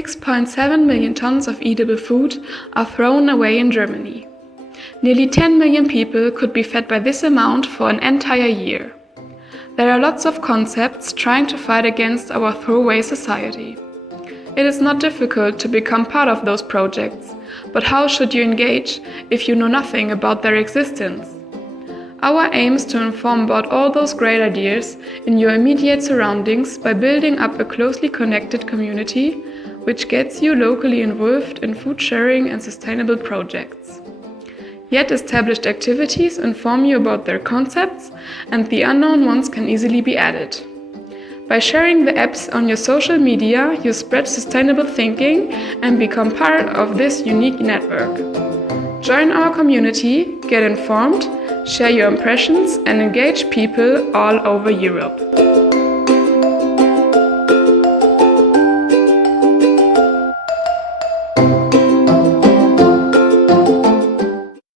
6.7 million tons of edible food are thrown away in Germany. Nearly 10 million people could be fed by this amount for an entire year. There are lots of concepts trying to fight against our throwaway society. It is not difficult to become part of those projects, but how should you engage if you know nothing about their existence? Our aim is to inform about all those great ideas in your immediate surroundings by building up a closely connected community, which gets you locally involved in food sharing and sustainable projects. Yet established activities inform you about their concepts, and the unknown ones can easily be added. By sharing the apps on your social media, you spread sustainable thinking and become part of this unique network. Join our community, get informed, share your impressions, and engage people all over Europe.